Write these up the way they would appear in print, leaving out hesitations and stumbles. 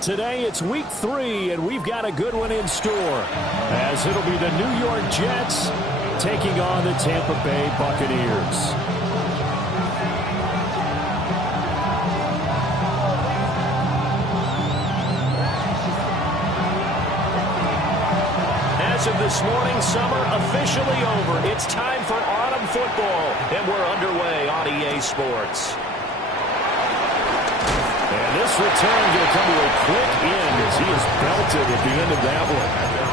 Today it's week 3, and we've got a good one in store, as it'll be the New York Jets taking on the Tampa Bay Buccaneers. As of this morning, summer officially over. It's time for autumn football, and we're underway on EA Sports. And this return going to come to a quick end as he is belted at the end of that one.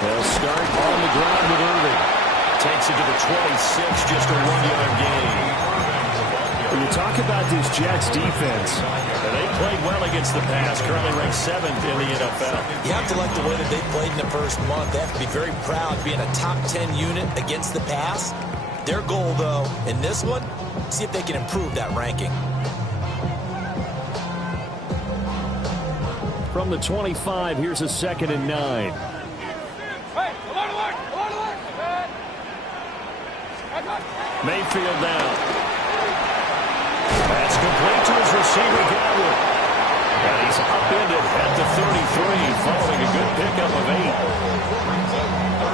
They'll start on the ground with Irving. Takes it to the 26, just a 1-yard gain. When you talk about this Jets defense, they played well against the pass, currently ranked 7th in the NFL. You have to like the way that they played in the first month. They have to be very proud being a top 10 unit against the pass. Their goal, though, in this one, see if they can improve that ranking. From the 25, here's a 2nd and 9. Mayfield down. That's complete to his receiver, Gabbard. And he's upended at the 33, following a good pickup of 8.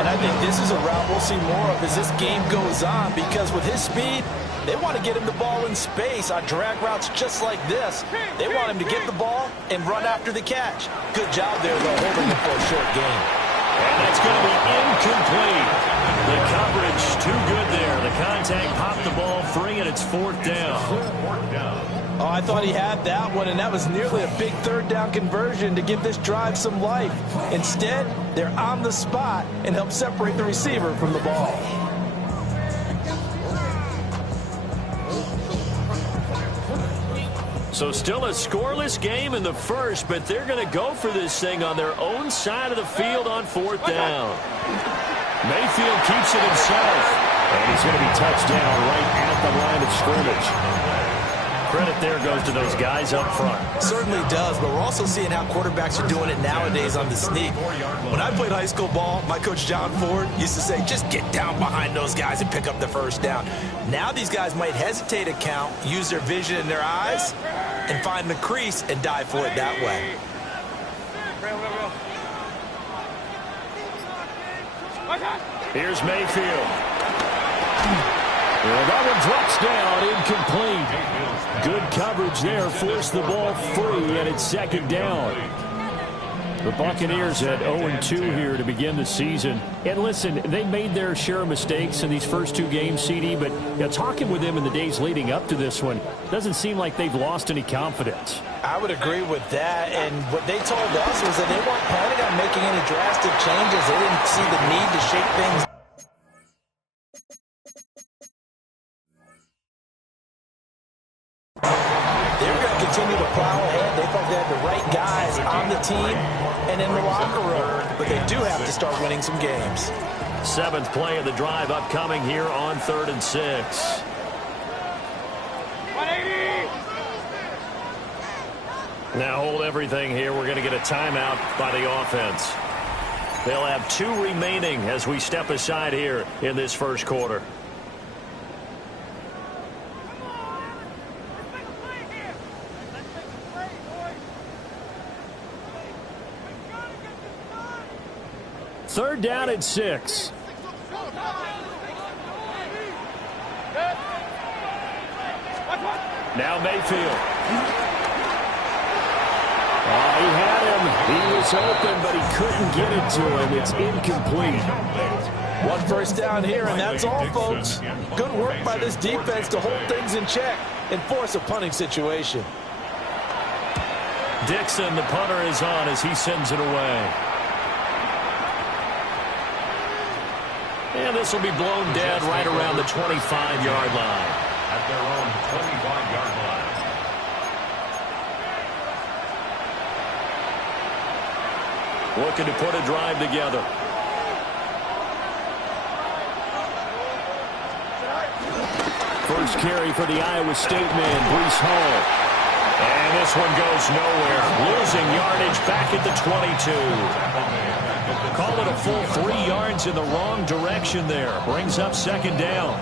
And I think this is a route we'll see more of as this game goes on, because with his speed, they want to get him the ball in space on drag routes just like this. They want him to get the ball and run after the catch. Good job there, though, holding it for a short gain. And that's going to be incomplete. The coverage too good there. The contact popped the ball free, and it's 4th down. Oh, I thought he had that one, and that was nearly a big 3rd down conversion to give this drive some life. Instead, they're on the spot and help separate the receiver from the ball. So still a scoreless game in the first, but they're going to go for this thing on their own side of the field on 4th down. Mayfield keeps it himself, and he's going to be touched down right at the line of scrimmage. Credit there goes to those guys up front. Certainly does, but we're also seeing how quarterbacks are doing it nowadays on the sneak. When I played high school ball, my coach John Ford used to say, just get down behind those guys and pick up the 1st down. Now these guys might hesitate to count, use their vision in their eyes, and find the crease and dive for it that way. Here's Mayfield. Well, that one drops down, incomplete. Good coverage there, forced the ball free, and it's 2nd down. The Buccaneers at 0-2 here to begin the season. And listen, they made their share of mistakes in these first 2 games, CD, but talking with them in the days leading up to this one, doesn't seem like they've lost any confidence. I would agree with that, and what they told us was that they weren't planning on making any drastic changes. They didn't see the need to shake things. They were going to continue to plow ahead. They thought they had the right guys on the team and in the locker room, but they do have to start winning some games. 7th play of the drive upcoming here on 3rd and 6. Now hold everything here. We're going to get a timeout by the offense. They'll have 2 remaining as we step aside here in this first quarter. Third down at 6. Now Mayfield. He had him. He was open, but he couldn't get it to him. It's incomplete. 1 first down here, and that's all, folks. Good work by this defense to hold things in check and force a punting situation. Dixon, the punter, is on as he sends it away. And this will be blown dead right around the 25-yard line. At their own 25-yard line. looking to put a drive together. First carry for the Iowa State man, Breece Hall. And this one goes nowhere. Losing yardage back at the 22. Call it a full 3 yards in the wrong direction there. Brings up second down.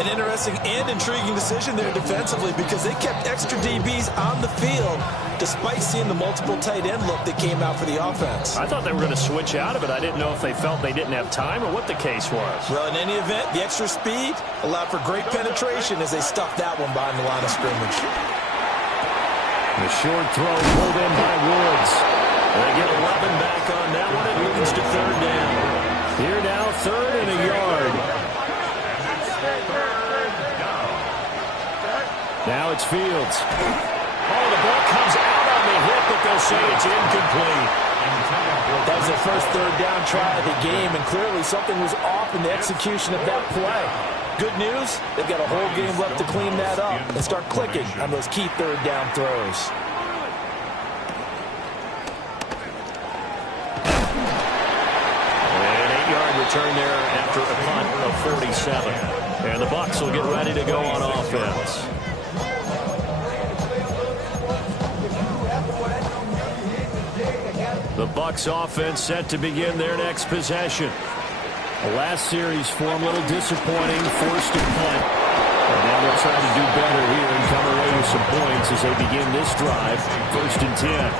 An interesting and intriguing decision there defensively because they kept extra DBs on the field despite seeing the multiple tight end look that came out for the offense. I thought they were going to switch out of it. I didn't know if they felt they didn't have time or what the case was. Well, in any event, the extra speed allowed for great penetration as they stuffed that one behind the line of scrimmage. The short throw pulled in by Woods. They get 11 back on that one. It moves to third down. Here now, third and a yard. Now it's Fields. Oh, the ball comes out on the hip, but they'll say it's incomplete. That was their first third down try of the game, and clearly something was off in the execution of that play. Good news, they've got a whole game left to clean that up and start clicking on those key third down throws. An 8-yard return there after a punt of 47. And the Bucs will get ready to go on offense. The Bucs offense set to begin their next possession. The last series for them a little disappointing, forced to punt. And now they'll try to do better here and come away with some points as they begin this drive. First and 10.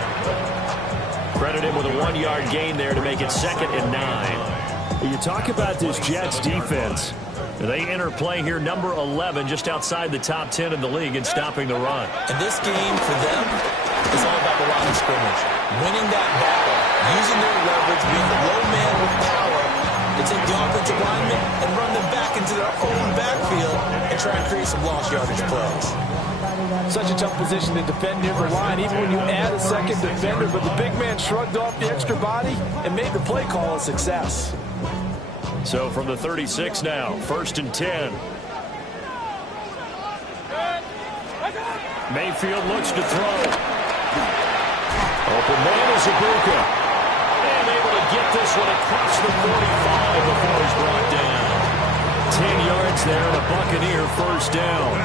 Credit him with a 1-yard gain there to make it second and 9. You talk about this Jets defense. They enter play here number 11, just outside the top 10 in the league in stopping the run. And this game for them is all about the line of scrimmage. Winning that battle, using their leverage, being the low man with power to take the offensive linemen and run them back into their own backfield and try and create some lost yardage plays. Such a tough position to defend near the line, even when you add a second defender, but the big man shrugged off the extra body and made the play call a success. So from the 36 now, first and 10. Mayfield looks to throw. Open man is Ibuka. And able to get this one across the 45 before he's brought down. 10 yards there and a Buccaneer first down.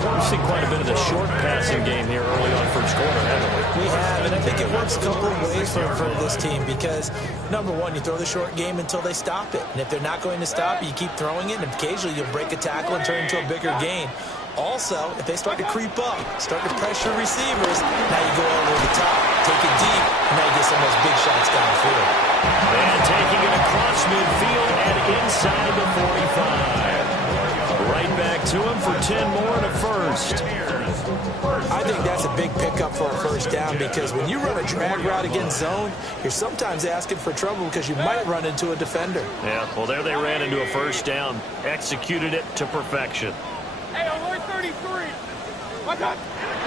We've seen quite a bit of the short passing game here early on first quarter, haven't we? We have, and I think it works a couple of ways for this team because, number one, you throw the short game until they stop it. And if they're not going to stop it, you keep throwing it, and occasionally you'll break a tackle and turn it into a bigger gain. Also, if they start to creep up, start to pressure receivers, now you go over the top, take it deep, and now you get some of those big shots downfield. And taking it across midfield and inside the 45. Right back to him for 10 more and a first. I think that's a big pickup for a first down because when you run a drag route against zone, you're sometimes asking for trouble because you might run into a defender. Yeah, well, there they ran into a first down, executed it to perfection. Hey, alert 33.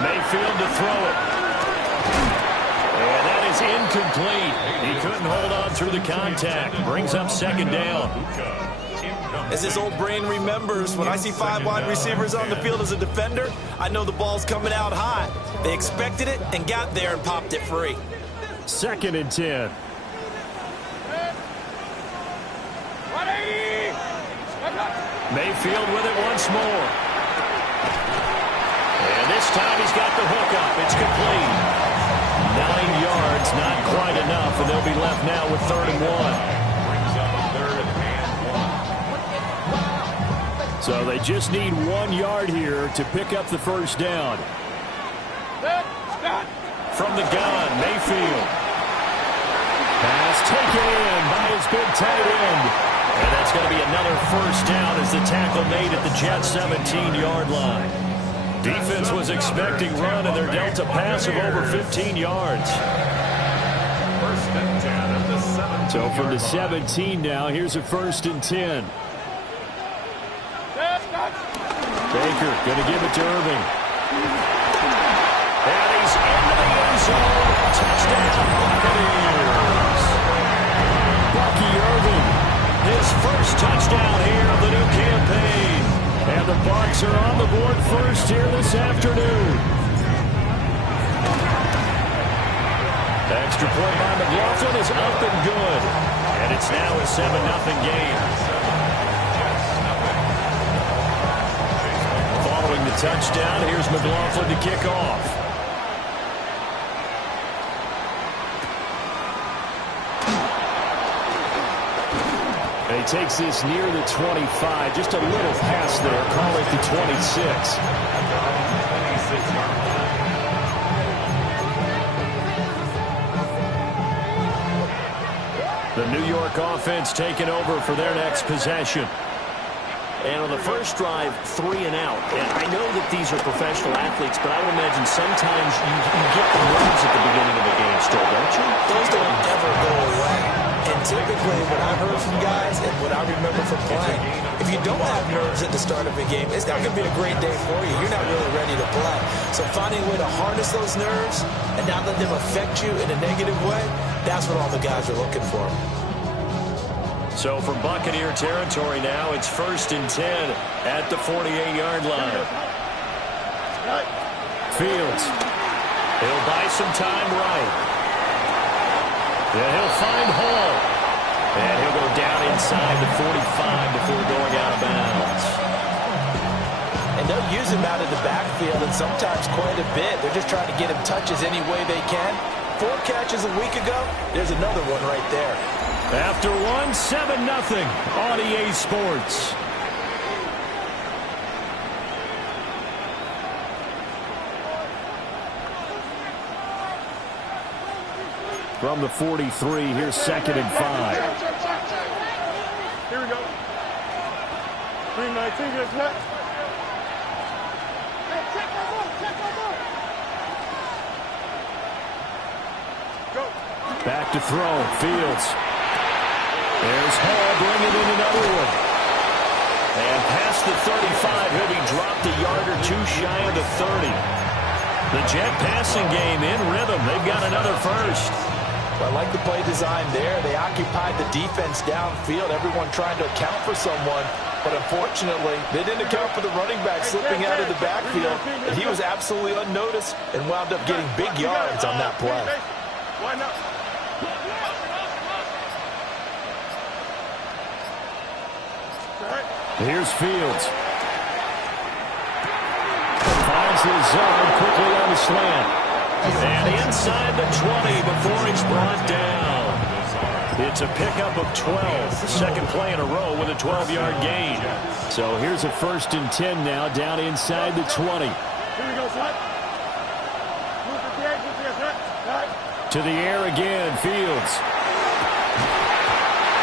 Mayfield to throw it. And that is incomplete. He couldn't hold on through the contact. Brings up second down. As this old brain remembers, when I see 5 wide receivers on the field as a defender, I know the ball's coming out high. They expected it and got there and popped it free. Second and 10. Mayfield with it once more. And this time he's got the hook up. It's complete. 9 yards, not quite enough, and they'll be left now with 3rd and 1. So they just need 1 yard here to pick up the first down. From the gun, Mayfield. Pass taken in by his big tight end. And that's going to be another first down as the tackle made at the Jets' 17-yard line. Defense was expecting run, and they're dealt a pass of over 15 yards. So from the 17 now, here's a 1st and 10. Baker going to give it to Irving. And he's into the end zone. Touchdown, Buccaneers. Bucky Irving, his first touchdown here of the new campaign. And the Bucs are on the board first here this afternoon. Extra point by McLaughlin is up and good. And it's now a 7-0 game. Following the touchdown, here's McLaughlin to kick off. And he takes this near the 25. Just a little pass there. Call it the 26. The New York offense taking over for their next possession. And on the first drive, 3 and out. And I know that these are professional athletes, but I would imagine sometimes you get the nerves at the beginning of the game still, don't you? Those don't ever go away. And typically what I've heard from guys and what I remember from playing, if you don't have nerves at the start of a game, it's not going to be a great day for you. You're not really ready to play. So finding a way to harness those nerves and not let them affect you in a negative way, that's what all the guys are looking for. So from Buccaneer territory now, it's 1st and 10 at the 48-yard line. Fields. He'll buy some time right. Yeah, he'll find Hall. And he'll go down inside the 45 before going out of bounds. And they'll use him out of the backfield, and sometimes quite a bit. They're just trying to get him touches any way they can. 4 catches a week ago. There's another one right there. After 7-0 on EA Sports. From the 43, here's 2nd and 5. Here we go. 319, gets hit. Go. Back to throw. Fields. There's Hall bringing in another one. And past the 35, he'll be dropped a yard or 2 shy of the 30. The Jet passing game in rhythm. They've got another first. Well, I like the play design there. They occupied the defense downfield, everyone trying to account for someone. But unfortunately, they didn't account for the running back slipping out of the backfield. And he was absolutely unnoticed and wound up getting big yards on that play. Why not? Here's Fields. Finds his zone quickly on the slant. And inside the 20 before he's brought down. It's a pickup of 12. The second play in a row with a 12-yard gain. So here's a 1st and 10 now down inside the 20. Here we go, son. Move the edge, right? To the air again, Fields.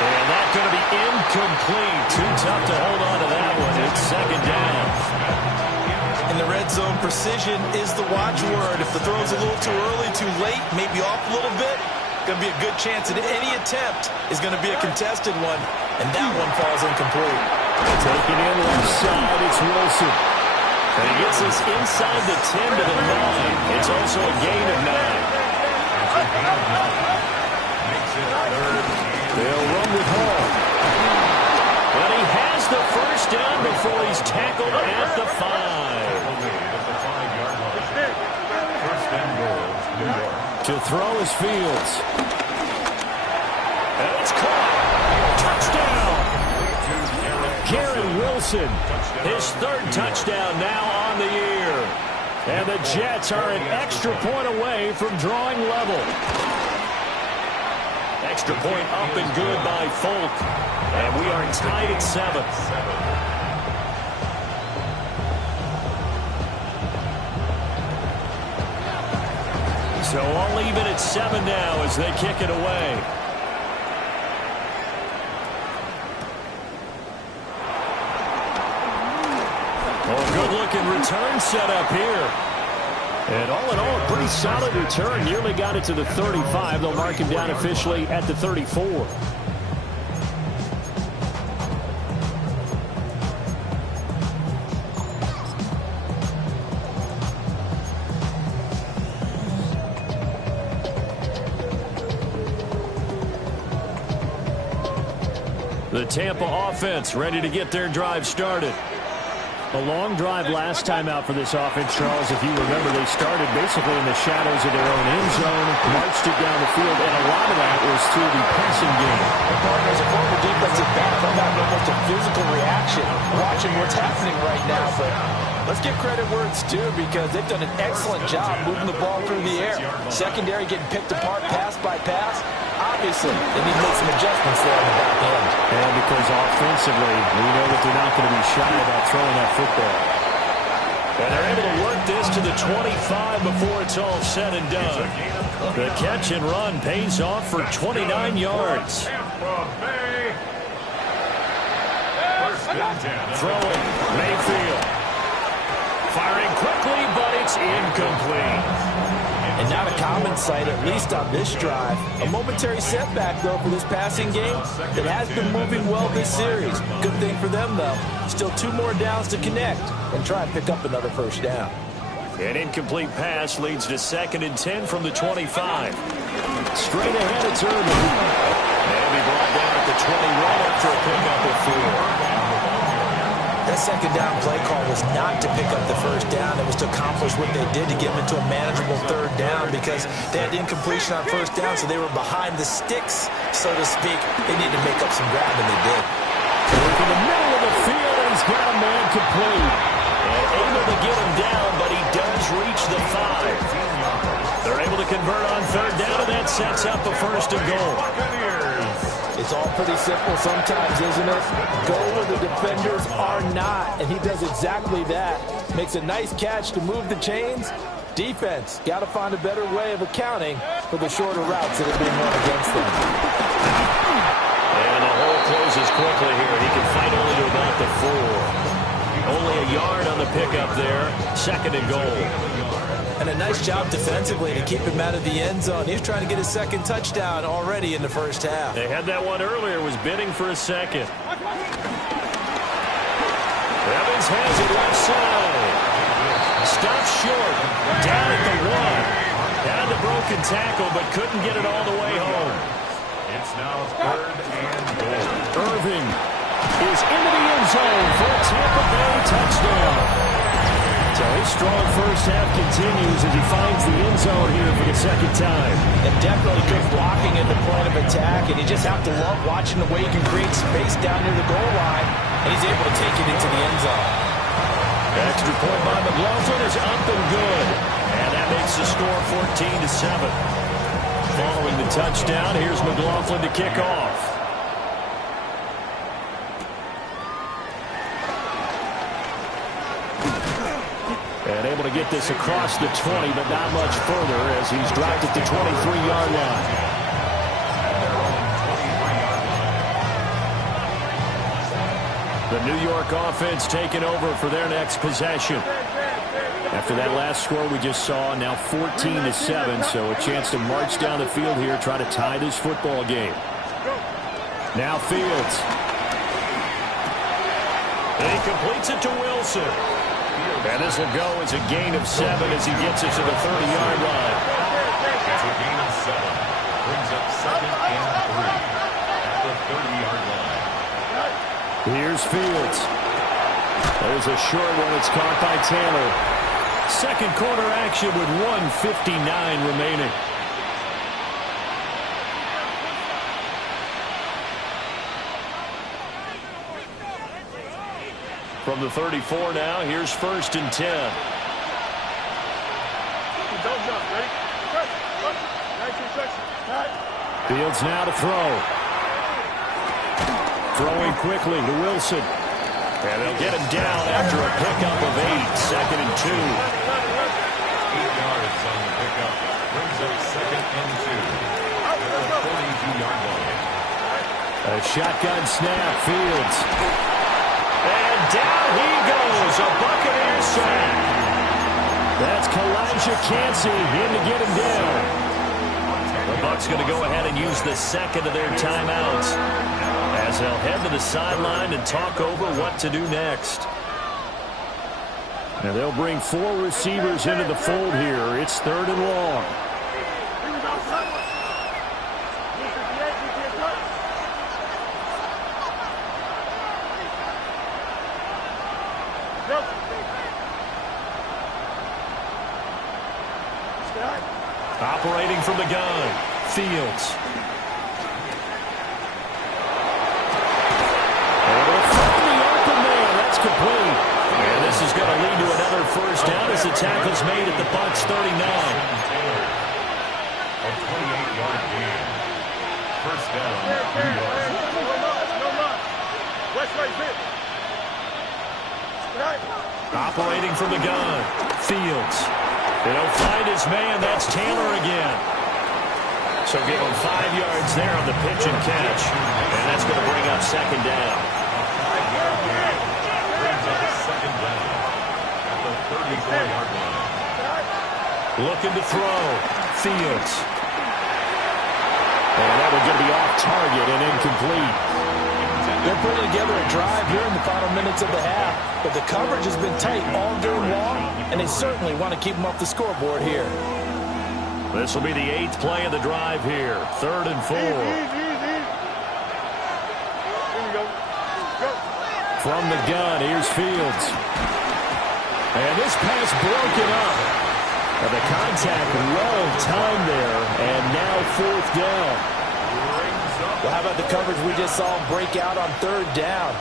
And that's going to be incomplete. Too tough to hold on to that one. It's 2nd down. In the red zone, precision is the watchword. If the throw's a little too early, too late, maybe off a little bit, going to be a good chance that any attempt is going to be a contested one, and that one falls incomplete. Taking in left side, it's Wilson. And he gets us inside the 10 to the 9. It's also a gain of 9. They'll run with Hall. And he has the first down before he's tackled at the 5. To throw is Fields. And it's caught. Touchdown. Garrett Wilson. His 3rd touchdown now on the year. And the Jets are an extra point away from drawing level. Extra point up and good by Folk. And we are tied at 7. So all even at 7 now as they kick it away. Oh, good-looking return set up here. And all in all, a pretty solid return. Nearly got it to the 35. They'll mark him down officially at the 34. The Tampa offense ready to get their drive started. A long drive last time out for this offense, Charles. If you remember, they started basically in the shadows of their own end zone, marched it down the field, and a lot of that was through the passing game. As a former defensive back, I'm having almost a physical reaction watching what's happening right now, but let's give credit where it's due because they've done an excellent job moving the ball through the air. Secondary getting picked apart pass by pass. Obviously, they need to make some adjustments there on the back end. And because offensively, we know that they're not going to be shy about throwing that football. And they're able to work this to the 25 before it's all said and done. The catch and run pays off for 29 yards. Throwing, Mayfield. Firing quickly, but it's incomplete. And not a common sight, at least on this drive. A momentary setback, though, for this passing game that has been moving well this series. Good thing for them, though. Still 2 more downs to connect and try and pick up another first down. An incomplete pass leads to 2nd and 10 from the 25. Straight ahead, it's Irvin. And he brought down at the 21 after a pickup of 4. That second down play call was not to pick up the first down. It was to accomplish what they did to get them into a manageable 3rd down because they had incompletion on 1st down, so they were behind the sticks, so to speak. They needed to make up some ground, and they did. In the middle of the field, and he's got a man complete. And able to get him down, but he does reach the 5. They're able to convert on 3rd down, and that sets up a 1st and goal. It's all pretty simple sometimes, isn't it? Go where the defenders are not, and he does exactly that. Makes a nice catch to move the chains. Defense, got to find a better way of accounting for the shorter routes that are being run against them. And the hole closes quickly here. He can fight only to about the 4. Only a yard on the pickup there. 2nd and goal. And a nice job defensively to keep him out of the end zone. He was trying to get his 2nd touchdown already in the 1st half. They had that one earlier, was bidding for a 2nd. Evans has it left side. Stopped short. Down at the 1. Had the broken tackle, but couldn't get it all the way home. It's now 3rd and goal. Irving is into the end zone for a Tampa Bay touchdown. So his strong first half continues as he finds the end zone here for the 2nd time. And definitely good blocking at the point of attack, and you just have to love watching the way he can create space down near the goal line, and he's able to take it into the end zone. Extra point by McLaughlin is up and good. And that makes the score 14-7. Following the touchdown, here's McLaughlin to kick off. And able to get this across the 20, but not much further as he's dropped at the 23-yard line. The New York offense taking over for their next possession. After that last score we just saw, now 14-7, so a chance to march down the field here, try to tie this football game. Now Fields. And he completes it to Wilson. And this will go as a gain of 7 as he gets it to the 30-yard line. It's a gain of 7. Brings up 2nd and 3 at the 30-yard line. Here's Fields. There's a short one. It's caught by Taylor. 2nd quarter action with 1:59 remaining. From the 34 now, here's 1st and 10. Don't jump. Ready? Fields now to throw. Throwing quickly to Wilson. And they'll get him down after a pickup of 8. 2nd and 2. 8 yards on the pickup. Brings up 2nd and 2 at the 42-yard line. A shotgun snap. Fields. And down he goes. A Buccaneer sack. That's Kalijah Cansey in to get him down. The Bucs going to go ahead and use the 2nd of their timeouts as they'll head to the sideline and talk over what to do next. Now they'll bring 4 receivers into the fold here. It's 3rd and long. Operating from the gun, Fields. From the open man, that's complete. And this is going to lead to another first down as the tackle's made at the Bucs 39. A 28-yard gain. First down. Operating from the gun, Fields. They don't find his man. That's Taylor again. So give him 5 yards there on the pitch and catch. And that's going to bring up second down. Brings up second down at the 34-yard line. Looking to throw, Fields. And that one's going to be off target and incomplete. They're putting together a drive here in the final minutes of the half, but the coverage has been tight all game long, and they certainly want to keep them off the scoreboard here. This will be the 8th play of the drive here. 3rd and 4. Here we go. Go. From the gun, here's Fields. And this pass broken up. And the contact well timed there, and now 4th down. Well, how about the coverage we just saw break out on 3rd down?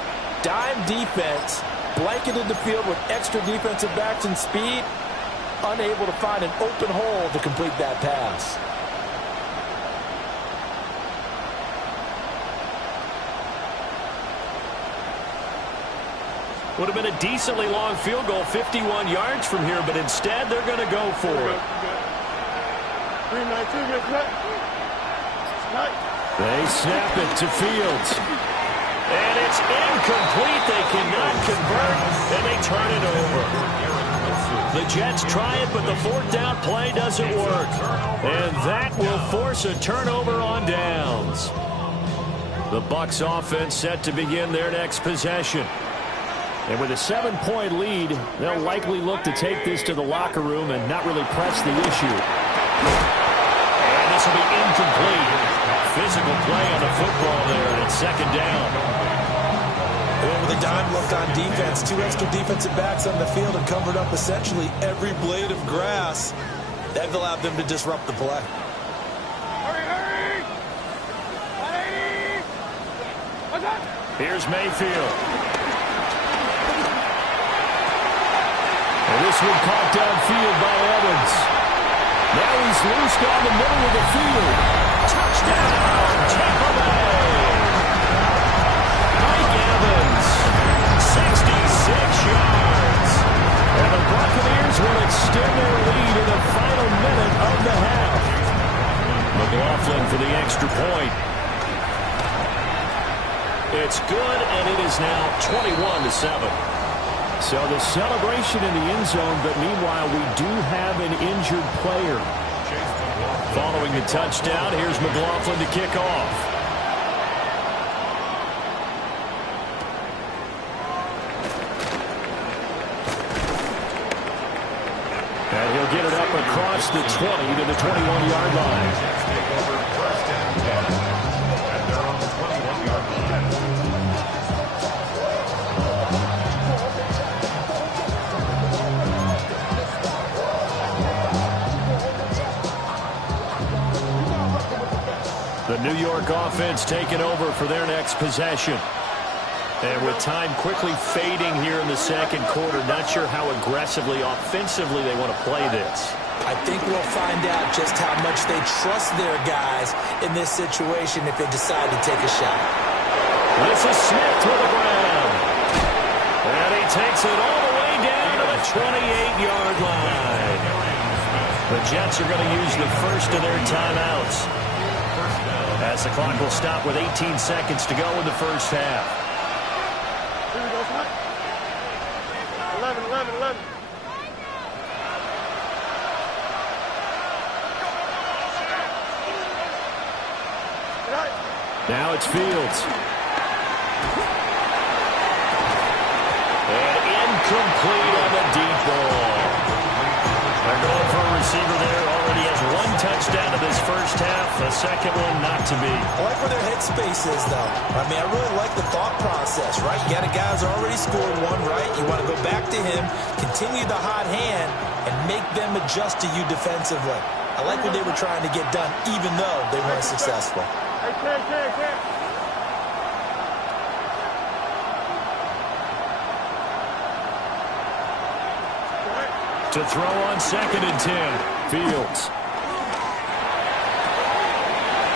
Dime defense, blanketed the field with extra defensive backs and speed, unable to find an open hole to complete that pass. Would have been a decently long field goal, 51 yards from here, but instead they're going to go for it. 3-9-2, you're cut. Nice. They snap it to Fields. And it's incomplete. They cannot convert, and they turn it over. The Jets try it, but the 4th down play doesn't work. And that will force a turnover on downs. The Bucs offense set to begin their next possession. And with a 7-point lead, they'll likely look to take this to the locker room and not really press the issue. And this will be incomplete. Physical play on the football there, and it's 2nd down. Well, with a dime look on defense, 2 extra defensive backs on the field and covered up essentially every blade of grass. That allowed them to disrupt the play. Hurry! Here's Mayfield. And this one caught downfield by Evans. Now he's loose down the middle of the field. Touchdown, Tampa Bay. Mike Evans, 66 yards. And the Buccaneers will extend their lead in the final minute of the half. McLaughlin for the extra point. It's good, and it is now 21-7. So the celebration in the end zone, but meanwhile we do have an injured player. Following the touchdown, here's McLaughlin to kick off. And he'll get it up across the 20 to the 21-yard line. And they're on the 21-yard line. The New York offense taking over for their next possession. And with time quickly fading here in the second quarter, not sure how aggressively, offensively they want to play this. I think we'll find out just how much they trust their guys in this situation if they decide to take a shot. This is Smith to the ground. And he takes it all the way down to the 28-yard line. The Jets are going to use the first of their timeouts, as the clock will stop with 18 seconds to go in the first half. Here we go, son. 11. Now it's Fields. And incomplete on the deep ball. They're going for a receiver there. Already has 1 touchdown in this first half. The second one not to be. I like where their headspace is, though. I mean, I really like the thought process, right? You got a guy who's already scored 1, right? You want to go back to him, continue the hot hand, and make them adjust to you defensively. I like what they were trying to get done, even though they weren't successful. To throw on 2nd and 10. Fields.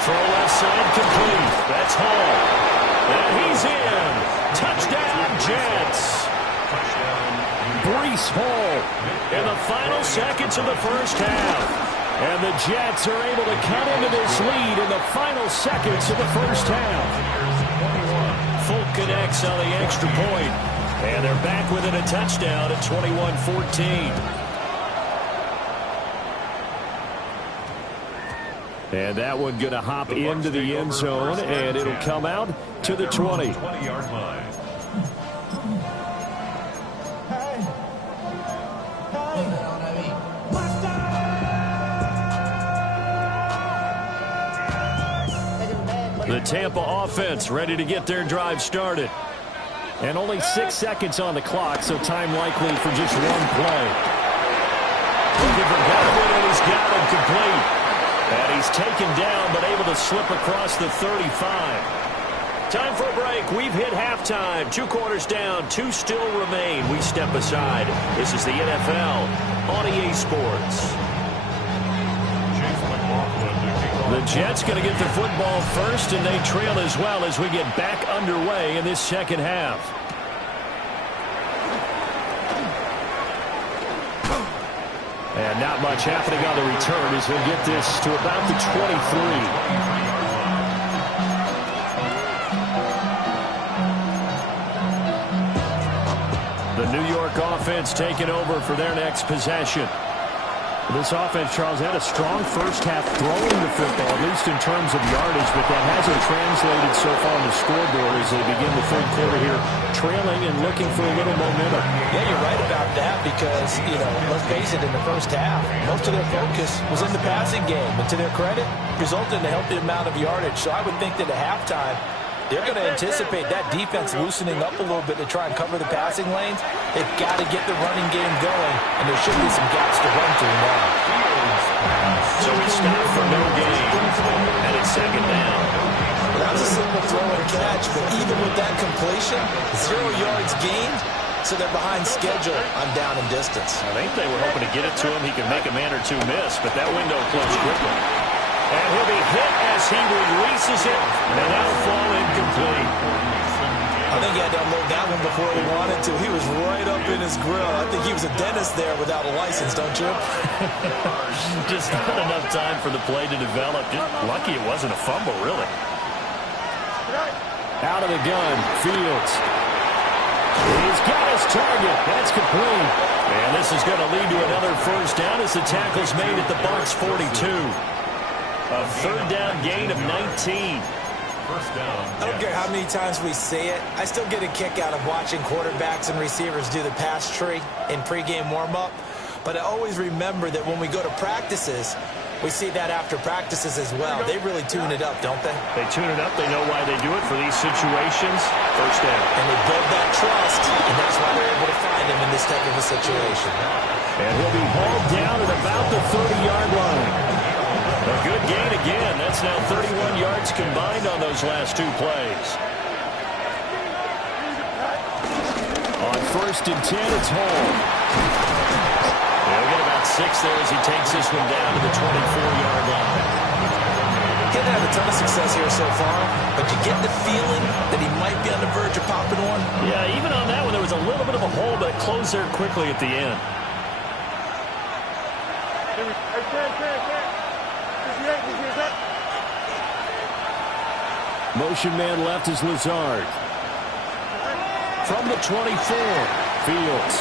Throw left side complete. That's Hall. And he's in. Touchdown, Jets. Breece Hall in the final seconds of the first half. And the Jets are able to cut into this lead in the final seconds of the first half. Full connects on the extra point. And they're back within a touchdown at 21-14. And that one going to hop into the end zone, and it'll come out to the 20. 20-yard line. The Tampa offense ready to get their drive started. And only 6 seconds on the clock, so time likely for just one play. Looking for Godwin, and he's got him complete. And he's taken down, but able to slip across the 35. Time for a break. We've hit halftime. 2 quarters down. 2 still remain. We step aside. This is the NFL on EA Sports. The Jets going to get the football first, and they trail as well as we get back underway in this second half. And not much happening on the return as we'll get this to about the 23. The New York offense taking over for their next possession. This offense, Charles, had a strong first half throwing the football, at least in terms of yardage, but that hasn't translated so far on the scoreboard as they begin the third quarter here, trailing and looking for a little momentum. Yeah, you're right about that because, let's face it, in the first half, most of their focus was in the passing game. And to their credit, resulted in a healthy amount of yardage. So I would think that at halftime, they're going to anticipate that defense loosening up a little bit to try and cover the passing lanes. They've got to get the running game going, and there should be some gaps to run through now. So we stop for no gain, and it's 2nd down. Well, that was a simple throw and catch, but even with that completion, 0 yards gained, so they're behind schedule on down and distance. I think they were hoping to get it to him. He could make a man or two miss, but that window closed quickly. And he'll be hit as he releases it, and that'll fall incomplete. I think he had to unload that one before he wanted to. He was right up in his grill. I think he was a dentist there without a license, don't you? Just not enough time for the play to develop. Just lucky it wasn't a fumble, really. Out of the gun, Fields. He's got his target. That's complete. And this is going to lead to another first down as the tackle's made at the Bucs 42. A 3rd down gain of 19. First down. I don't care how many times we say it. I still get a kick out of watching quarterbacks and receivers do the pass tree in pregame warm-up. But I always remember that when we go to practices, we see that after practices as well. They really tune it up, don't they? They tune it up. They know why they do it for these situations. First down. And they build that trust, and that's why they're able to find him in this type of a situation. And he'll be hauled down at about the 30-yard line. A good gain again. That's now 31 yards combined on those last 2 plays. On 1st and 10, it's Hall. He'll get about 6 there as he takes this one down to the 24-yard line. He hasn't had a ton of success here so far, but you get the feeling that he might be on the verge of popping one. Yeah, even on that one, there was a little bit of a hole, but it closed there quickly at the end. Motion man left is Lazard. From the 24, Fields.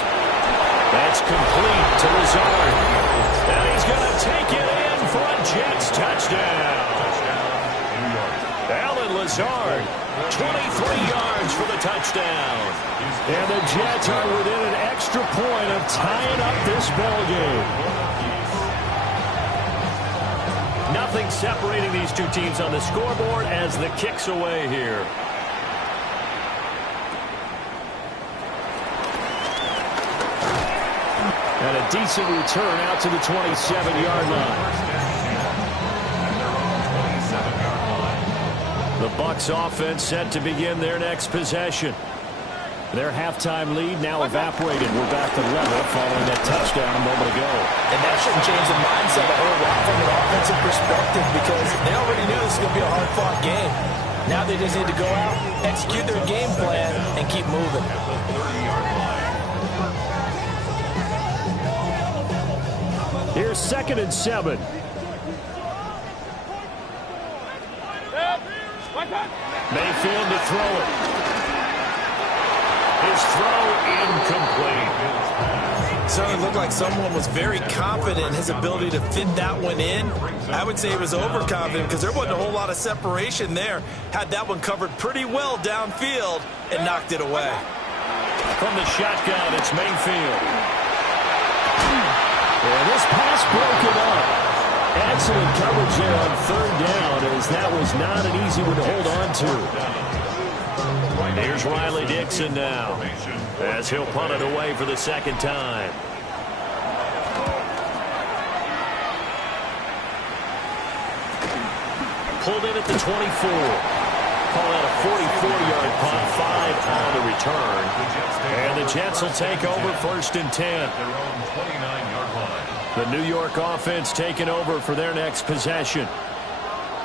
That's complete to Lazard. And he's going to take it in for a Jets touchdown. Alan Lazard, 23 yards for the touchdown. And the Jets are within an extra point of tying up this ballgame. Nothing separating these two teams on the scoreboard as the kick's away here. And a decent return out to the 27-yard line. The Bucs offense set to begin their next possession. Their halftime lead now evaporated. We're back to level following that touchdown a moment ago. And that shouldn't change the mindset a whole lot from an offensive perspective because they already knew this was going to be a hard-fought game. Now they just need to go out, execute their game plan, and keep moving. Here's 2nd and 7. Mayfield to throw it. His throw incomplete. Certainly looked like someone was very confident in his ability to fit that one in. I would say he was overconfident because there wasn't a whole lot of separation there. Had that one covered pretty well downfield and knocked it away. From the shotgun, it's Mayfield. And this pass broken up. Excellent coverage there on 3rd down, as that was not an easy one to hold on to. Here's Riley Dixon now, as he'll punt it away for the 2nd time. Pulled in at the 24. Call out a 44-yard punt, 5 on the return. And the Jets will take over 1st and 10. The New York offense taking over for their next possession.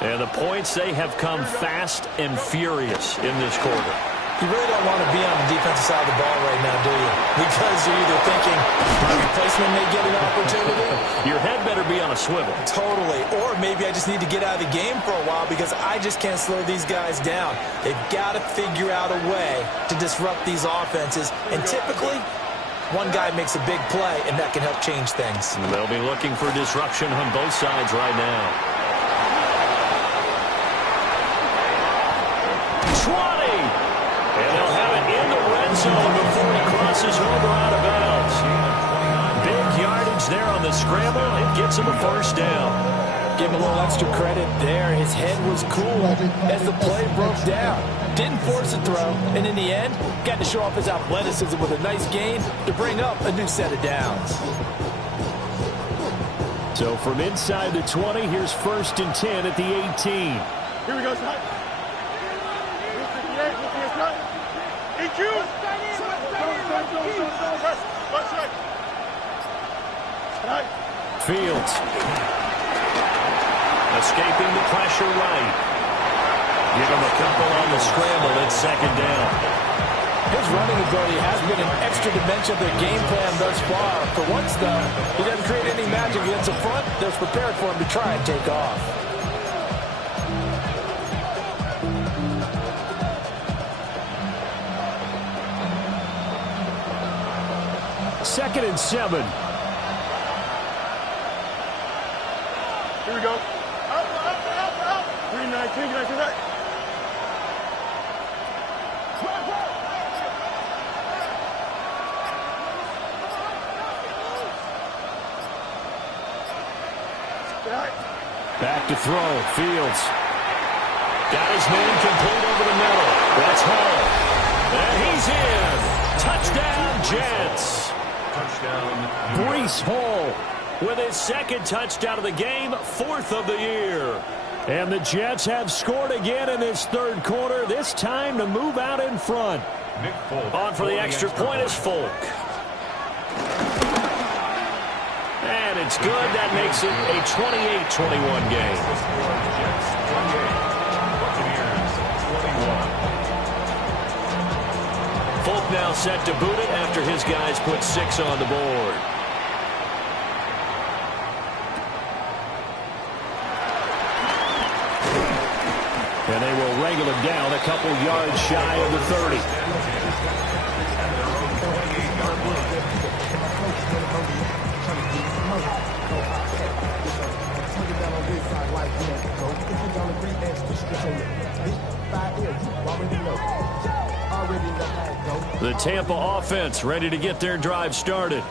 And the points, they have come fast and furious in this quarter. You really don't want to be on the defensive side of the ball right now, do you? Because you're either thinking my replacement may get an opportunity. Your head better be on a swivel. Totally. Or maybe I just need to get out of the game for a while because I just can't slow these guys down. They've got to figure out a way to disrupt these offenses. And typically, one guy makes a big play, and that can help change things. They'll be looking for disruption on both sides right now. 20! And they'll have it in the red zone before he crosses over out of bounds. Big yardage there on the scramble. It gets him a 1st down. Give him a little extra credit there. His head was cool as the play broke down. Didn't force a throw, and in the end, got to show off his athleticism with a nice gain to bring up a new set of downs. So from inside the 20, here's 1st and 10 at the 18. Here we go, son. Fields. Escaping the pressure right. Give him a couple on the scramble. It's 2nd down. His running ability has been an extra dimension of their game plan thus far. For once, though, he doesn't create any magic against the front. They're prepared for him to try and take off. Second and 7. Here we go. Out. 319. Can I see that? Back to throw. Fields. Got his man complete over the middle. That's Hall. And he's in. Touchdown, Jets. Touchdown. Breece Hall with his 2nd touchdown of the game, 4th of the year. And the Jets have scored again in this 3rd quarter, this time to move out in front. Nick Folk On for the extra point is Folk. And it's good. That makes it a 28-21 game. Folk now set to boot it after his guys put 6 on the board. And they will wrangle him down a couple yards shy of the 30. The Tampa offense ready to get their drive started.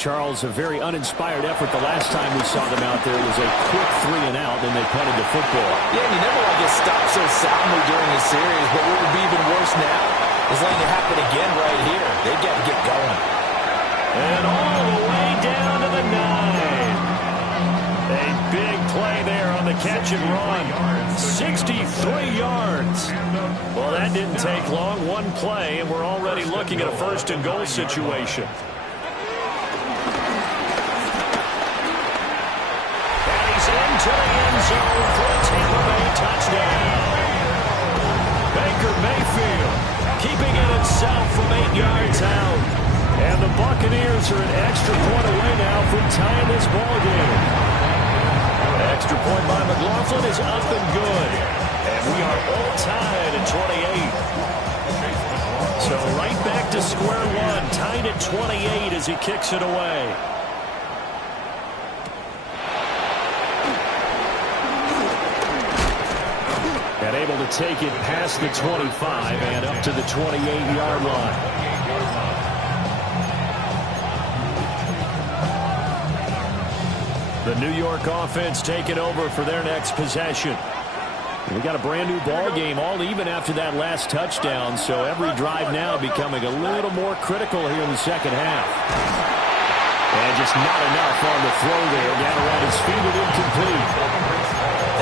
Charles, a very uninspired effort the last time we saw them out there was a quick 3 and out, then they punted the football. Yeah, and you never want to get stopped so soundly during the series, but what would be even worse now is letting it happen again right here. They've got to get going. And all the way down to the 9. A big play there on the catch and run. 63 yards. Well, that didn't take long. One play, and we're already looking at a first and goal situation. And he's into the end zone for a Tampa Bay touchdown. Baker Mayfield keeping it himself from 8 yards out. And the Buccaneers are an extra point away now from tying this ball game. Extra point by McLaughlin is up and good. And we are all tied at 28. So right back to square one, tied at 28 as he kicks it away. And able to take it past the 25 and up to the 28-yard line. The New York offense taking over for their next possession. We got a brand new ball game, all even after that last touchdown, so every drive now becoming a little more critical here in the second half. And just not enough on the throw there. Down around his feet and incomplete.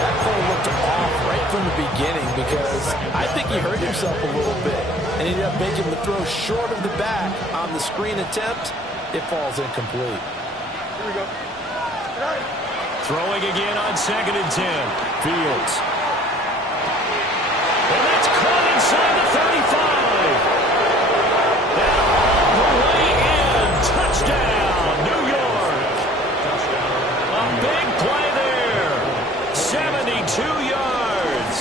That play looked off right from the beginning because I think he hurt himself a little bit and ended up making the throw short of the back on the screen attempt. It falls incomplete. Here we go. Throwing again on 2nd and 10. Fields. And that's caught inside the 35. And all the way in. Touchdown, New York. A big play there. 72 yards.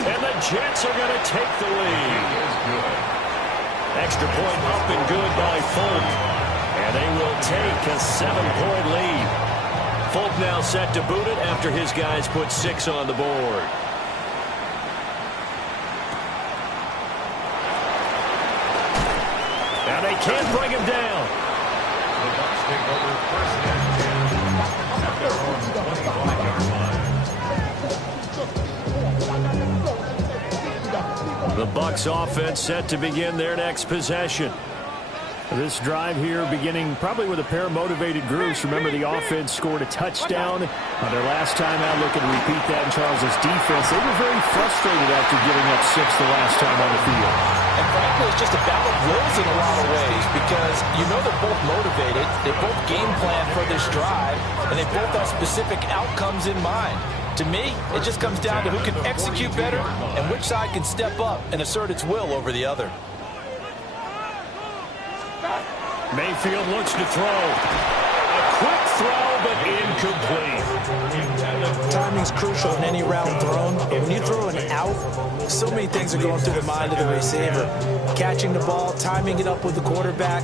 And the Jets are going to take the lead. Extra point up and good by Folk. And they will take a 7-point lead. Folk now set to boot it after his guys put 6 on the board. And they can't bring him down. The Bucs take over first and 10 at their own 25-yard line. The Bucs offense set to begin their next possession. This drive here beginning probably with a pair of motivated groups. Remember, the offense scored a touchdown on their last time out. Looking to repeat that in Charles's defense. They were very frustrated after giving up 6 the last time on the field. And frankly, it's just a battle of wills in a lot of ways because you know they're both motivated. They both game plan for this drive, and they both have specific outcomes in mind. To me, it just comes down to who can execute better and which side can step up and assert its will over the other. Mayfield looks to throw. A quick throw, but incomplete. Timing's crucial in any route thrown. And when you throw an out, so many things are going through the mind of the receiver. Catching the ball, timing it up with the quarterback.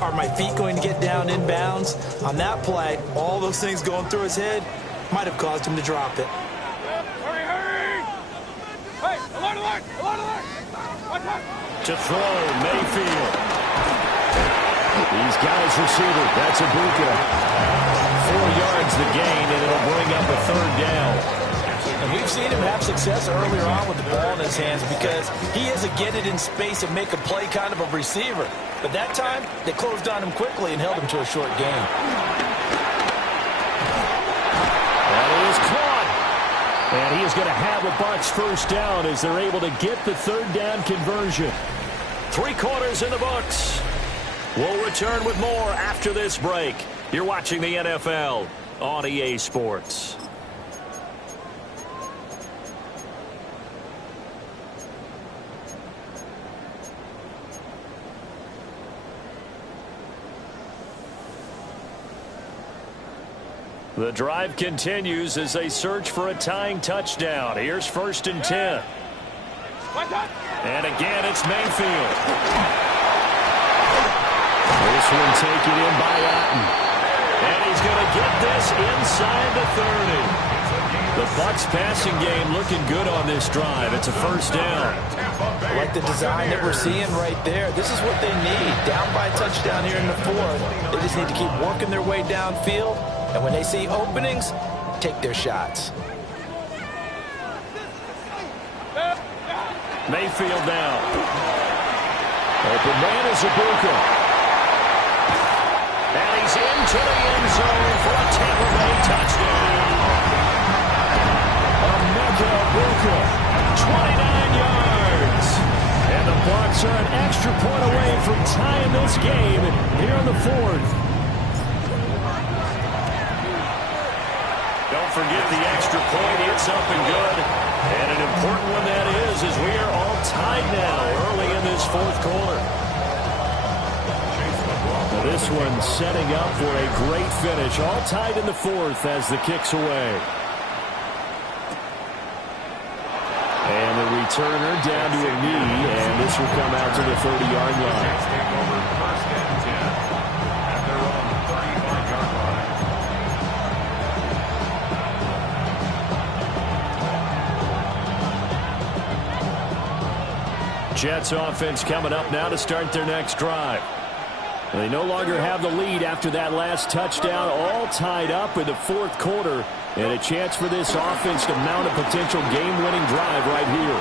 Are my feet going to get down inbounds? On that play, all those things going through his head might have caused him to drop it. To throw, Mayfield. He's got his receiver. That's Ibuka. 4 yards the gain, and it'll bring up a 3rd down. And we've seen him have success earlier on with the ball in his hands because he is a get it in space and make a play kind of a receiver. But that time, they closed on him quickly and held him to a short gain. That is caught. And he is going to have a Bucs first down as they're able to get the 3rd down conversion. 3 quarters in the books. We'll return with more after this break. You're watching the NFL on EA Sports. The drive continues as they search for a tying touchdown. Here's 1st and 10. And again, it's Mayfield. This one taken in by Otten. And he's going to get this inside the 30. The Bucs passing game looking good on this drive. It's a first down. I like the design that we're seeing right there. This is what they need. Down by a touchdown here in the 4th. They just need to keep working their way downfield. And when they see openings, take their shots. Mayfield now. Open man is Ibuka. into the end zone for a Tampa Bay touchdown. Emeka Egbuka, 29 yards. And the Bucs are an extra point away from tying this game here in the fourth. Don't forget the extra point. It's up and good. And an important one that is, as we are all tied now early in this fourth quarter. This one setting up for a great finish. All tied in the fourth as the kick's away. And the returner down to a knee, and this will come out to the 30-yard line. First and 10 at their own 35-yard line. Jets offense coming up now to start their next drive. They no longer have the lead after that last touchdown, all tied up in the fourth quarter, and a chance for this offense to mount a potential game-winning drive right here.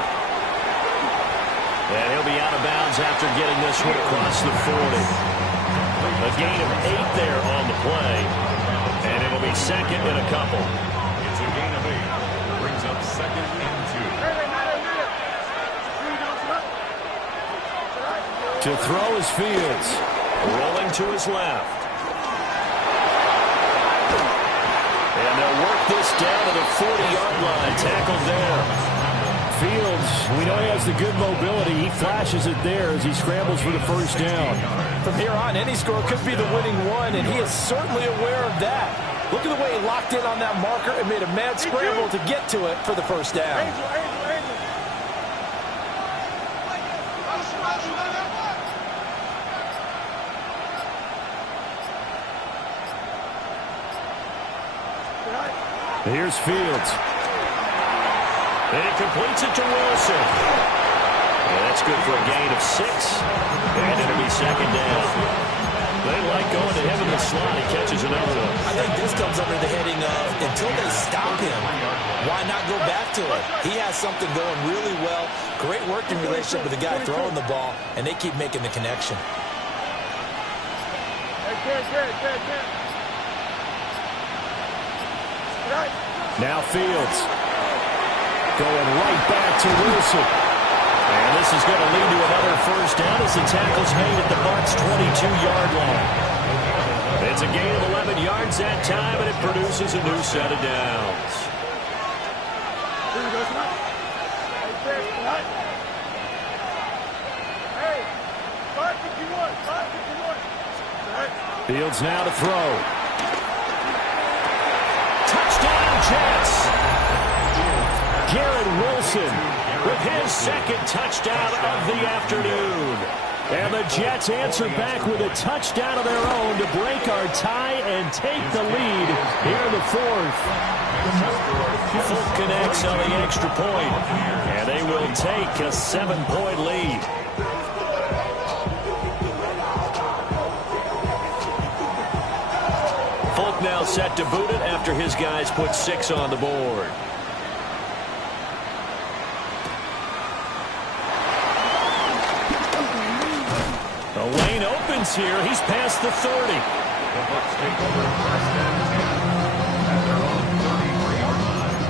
And he'll be out of bounds after getting this one across the 40. A gain of 8 there on the play, and it'll be second and a couple. It's a gain of 8. Brings up second and 2. To throw is Fields. Rolling to his left. And they'll work this down to the 40-yard line. Tackled there. Fields, we know he has the good mobility. He flashes it there as he scrambles for the first down. From here on, any score could be the winning one, and he is certainly aware of that. Look at the way he locked in on that marker and made a mad scramble to get to it for the first down. Here's Fields. And he completes it to Wilson. And that's good for a gain of 6. And it'll be second down. They like going to him in the slot. He catches another one. I think this comes under the heading of, until they stop him, why not go back to it? He has something going really well. Great working relationship with the guy throwing the ball, and they keep making the connection. Now Fields going right back to Wilson. And this is going to lead to another first down as the tackle's made at the Bucs' 22-yard line. It's a gain of 11 yards that time, and it produces a new set of downs. Fields now to throw. Touchdown Jets. Garrett Wilson with his second touchdown of the afternoon. And the Jets answer back with a touchdown of their own to break our tie and take the lead here in the fourth. Folk connects on the extra point, and they will take a 7-point lead. Folk now set to boot it after his guys put 6 on the board. The lane opens here. He's past the 30. The Bucs take over first and 10 at their own 33-yard line.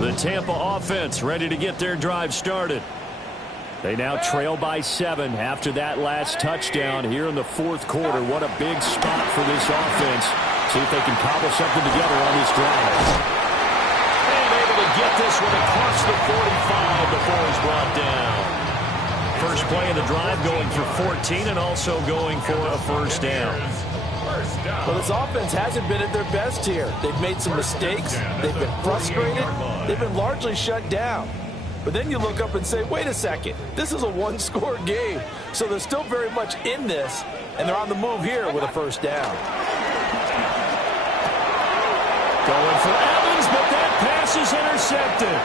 The Tampa offense ready to get their drive started. They now trail by 7 after that last touchdown here in the fourth quarter. What a big spot for this offense. See if they can cobble something together on this drive. And able to get this one across the 45 before he's brought down. First play of the drive going for 14 and also going for a first down. Well, this offense hasn't been at their best here. They've made some mistakes. They've been frustrated. They've been largely shut down. But then you look up and say, wait a second, this is a one-score game. So they're still very much in this, and they're on the move here with a first down. Going for Evans, but that pass is intercepted.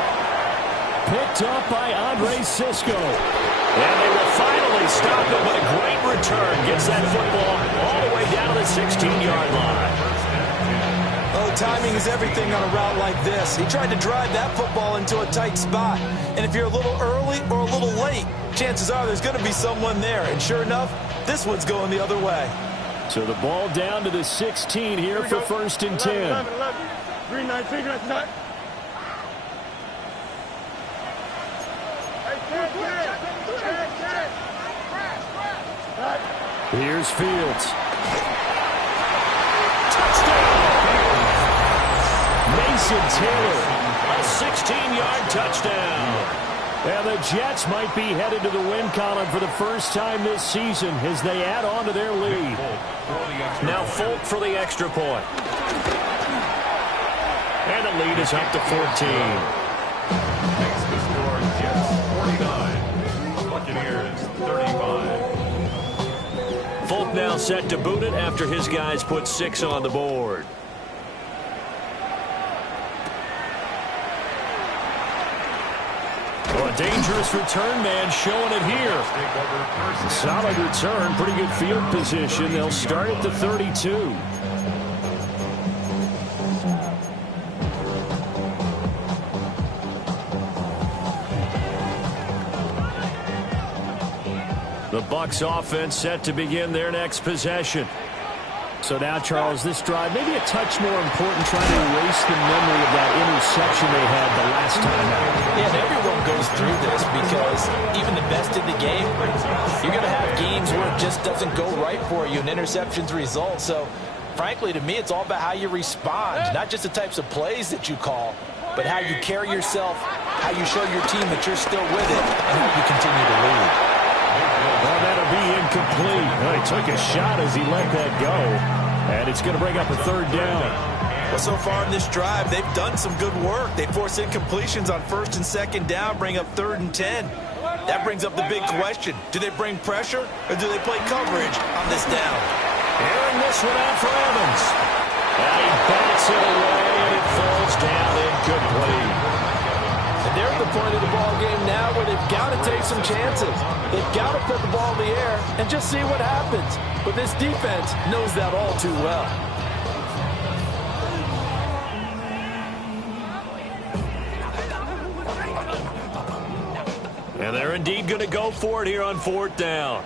Picked up by Andre Cisco. And they will finally stop him, but a great return gets that football all the way down to the 16-yard line. Oh, Boy, timing is everything on a route like this. He tried to drive that football into a tight spot. And if you're a little early or a little late, chances are there's going to be someone there. And sure enough, this one's going the other way. So the ball down to the 16 here for first and 10. 11. 3-19, that's not. Here's Fields. Mason Taylor, a 16-yard touchdown. And the Jets might be headed to the win column for the first time this season as they add on to their lead. Now Folk for the extra point. And the lead is up to 14. Makes the score Jets 49. Buccaneers 35. Folk now set to boot it after his guys put 6 on the board. Well, a dangerous return man showing it here. Solid return, pretty good field position. They'll start at the 32. The Bucs offense set to begin their next possession. So now, Charles, this drive maybe a touch more important, trying to erase the memory of that interception they had the last time out. Yeah, and everyone goes through this because even the best in the game, you're going to have games where it just doesn't go right for you and interceptions result. So, frankly, to me, it's all about how you respond, not just the types of plays that you call, but how you carry yourself, how you show your team that you're still with it, and how you continue to lead. Well, that'll be incomplete. Well, he took a shot as he let that go. And it's going to bring up a third down. Well, so far in this drive, they've done some good work. They force incompletions on first and second down, bring up 3rd and 10. That brings up the big question. Do they bring pressure or do they play coverage on this down? Airing this one out for Evans. And he bats it away, and it falls down incomplete. And they're at the point of the ball game now where they've got to take some chances. They've got to put the ball in the air and just see what happens. But this defense knows that all too well. And they're indeed going to go for it here on 4th down.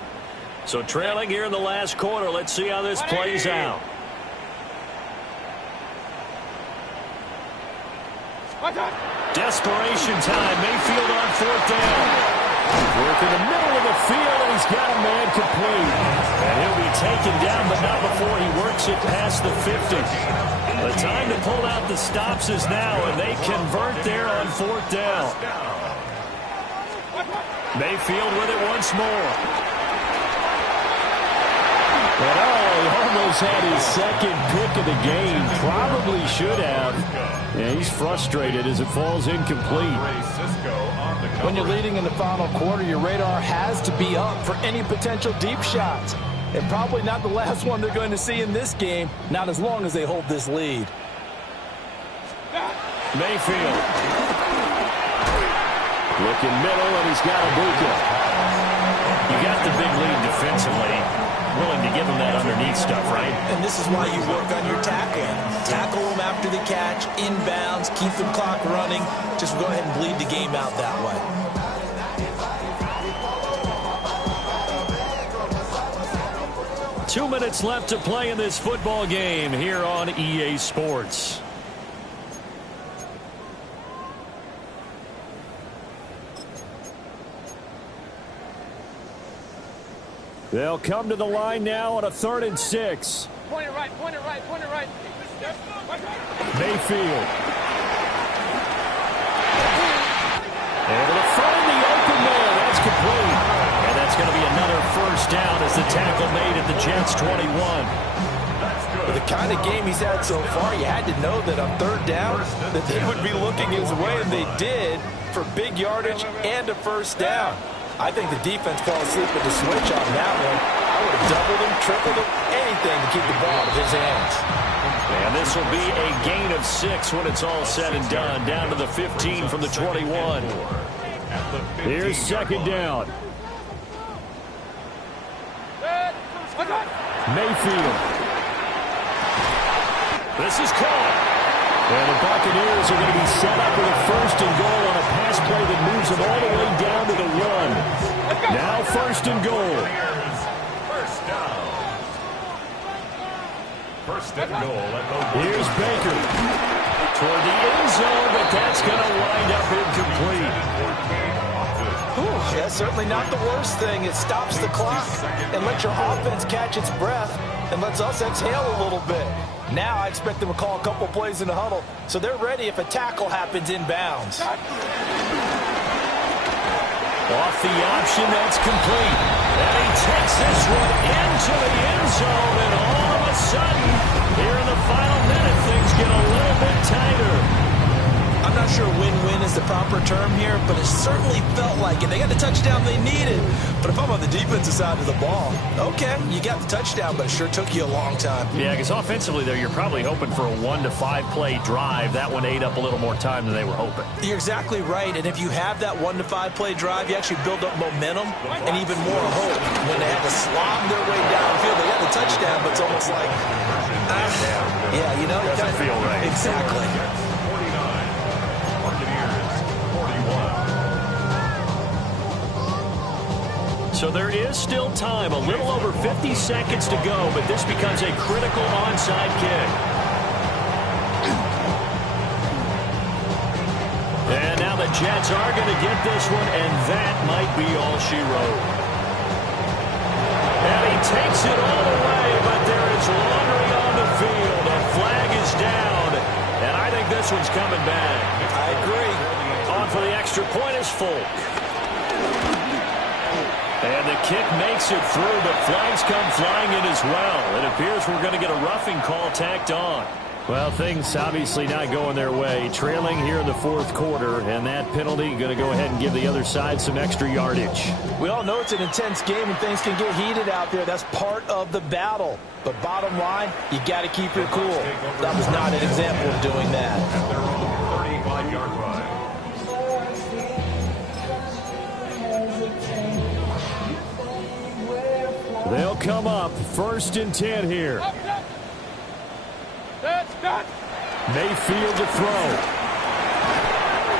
So trailing here in the last quarter. Let's see how this plays out. Desperation time. Mayfield on 4th down. Work in the middle of the field, and he's got a man complete. And he'll be taken down, but not before he works it past the 50. The time to pull out the stops is now, and they convert there on 4th down. Mayfield with it once more. And he almost had his second pick of the game. Probably should have. Yeah, he's frustrated as it falls incomplete. When you're leading in the final quarter, your radar has to be up for any potential deep shots. And probably not the last one they're going to see in this game, not as long as they hold this lead. Mayfield. Looking middle, and he's got Ibuka. You got the big lead defensively. Willing to give him that underneath stuff, right? And this is why you work on your tackling. Tackle them after the catch, inbounds, keep the clock running. Just go ahead and bleed the game out that way. Two minutes left to play in this football game here on EA Sports. They'll come to the line now on a 3rd and 6. Point it right, point it right, point it right. Mayfield. Able to find the open man. That's complete. And that's going to be another first down as the tackle made at the Jets' 21. With the kind of game he's had so far, you had to know that on 3rd down that they would be looking his way, and they did for big yardage and a first down. I think the defense fell asleep with the switch on that one. I would have doubled him, tripled him, anything to keep the ball out of his hands. And this will be a gain of 6 when it's all said and done. Down to the 15 from the 21. Here's 2nd down. Mayfield. This is caught. And the Buccaneers are going to be set up with a 1st and goal on a pass play that moves them all the way down to the 1. Now 1st and goal. First down. 1st and goal at the 1. Here's Baker toward the end zone, but that's going to wind up incomplete. That's certainly not the worst thing. It stops the clock and lets your offense catch its breath and lets us exhale a little bit. Now I expect them to call a couple plays in the huddle so they're ready if a tackle happens inbounds. Off the option, that's complete. And he takes this one into the end zone, and all of a sudden, here in the final minute, things get a little bit tighter. I'm not sure win-win is the proper term here, but it certainly felt like it. They got the touchdown they needed. But if I'm on the defensive side of the ball, okay, you got the touchdown, but it sure took you a long time. Yeah, because offensively there, you're probably hoping for a 1 to 5 play drive. That one ate up a little more time than they were hoping. You're exactly right. And if you have that 1 to 5 play drive, you actually build up momentum and even more hope. When they had to slob their way downfield, they got the touchdown, but it's almost like, yeah, you know, it doesn't feel right. Exactly. So there is still time, a little over 50 seconds to go, but this becomes a critical onside kick. And now the Jets are going to get this one, and that might be all she wrote. And he takes it all the way, but there is laundry on the field. That flag is down, and I think this one's coming back. I agree. On for the extra point is Folk. And the kick makes it through, but flags come flying in as well. It appears we're going to get a roughing call tacked on. Well, things obviously not going their way. Trailing here in the 4th quarter, and that penalty going to go ahead and give the other side some extra yardage. We all know it's an intense game and things can get heated out there. That's part of the battle. But bottom line, you got to keep your cool. That was not an example of doing that. At their own 35-yard line. They'll come up 1st and 10 here. Mayfield to throw.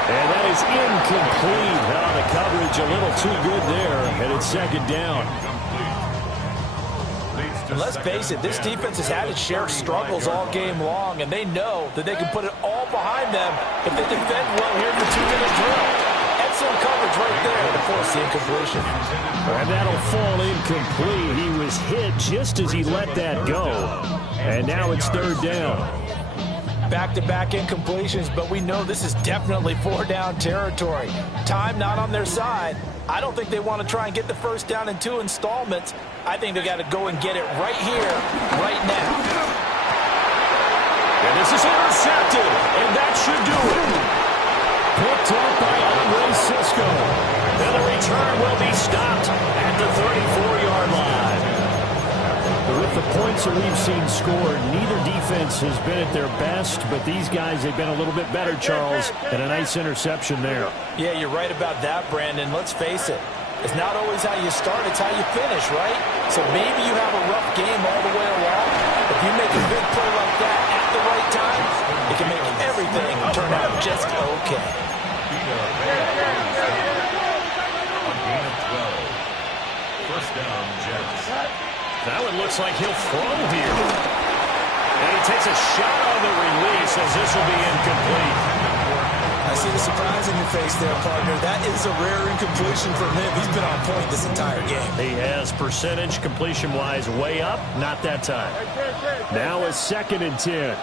And that is incomplete. The coverage a little too good there, and it's 2nd down. And let's face it, this defense has had its share of struggles all game long, and they know that they can put it all behind them if they defend well here in the 2-minute drill. Excellent coverage right there to force the incompletion. And that'll fall incomplete. He was hit just as he let that go. And now it's 3rd down. Back-to-back incompletions, but we know this is definitely 4-down territory. Time not on their side. I don't think they want to try and get the 1st down in 2 installments. I think they got to go and get it right here, right now. And this is intercepted, and that should do it. Picked up by Andre Cisco. And the return will be stopped at the 34-yard line. With the points that we've seen scored, neither defense has been at their best, but these guys have been a little bit better, Charles, and a nice interception there. Yeah, you're right about that, Brandon. Let's face it. It's not always how you start, it's how you finish, right? So maybe you have a rough game all the way along. If you make a big play like that at the right time, it can make everything turn out just okay. On gain of 12. 1st down, Jets. That one looks like he'll throw here. And he takes a shot on the release as this will be incomplete. I see the surprise in your face there, partner. That is a rare incompletion from him. He's been on point this entire game. He has percentage completion-wise way up. Not that time. Now a 2nd and 10.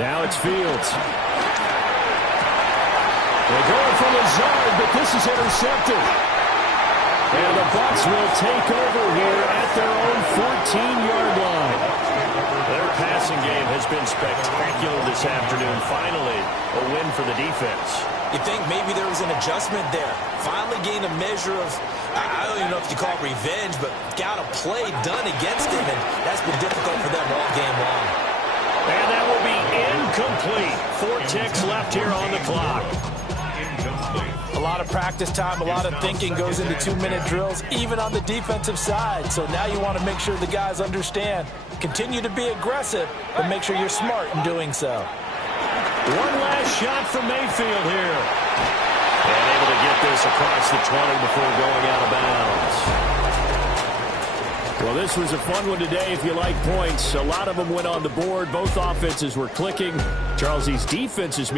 Now it's Fields. They're going for Lazard, but this is intercepted. And the Bucs will take over here at their own 14-yard line. Their passing game has been spectacular this afternoon. Finally, a win for the defense. You think maybe there was an adjustment there. Finally gained a measure of, I don't even know if you call it revenge, but got a play done against him, and that's been difficult for them all game long. And that will be incomplete. 4 ticks left here on the clock. A lot of practice time, a lot of thinking goes into 2-minute drills, even on the defensive side. So now you want to make sure the guys understand. Continue to be aggressive, but make sure you're smart in doing so. One last shot from Mayfield here. And able to get this across the 20 before going out of bounds. Well, this was a fun one today if you like points. A lot of them went on the board. Both offenses were clicking. Charles, these defenses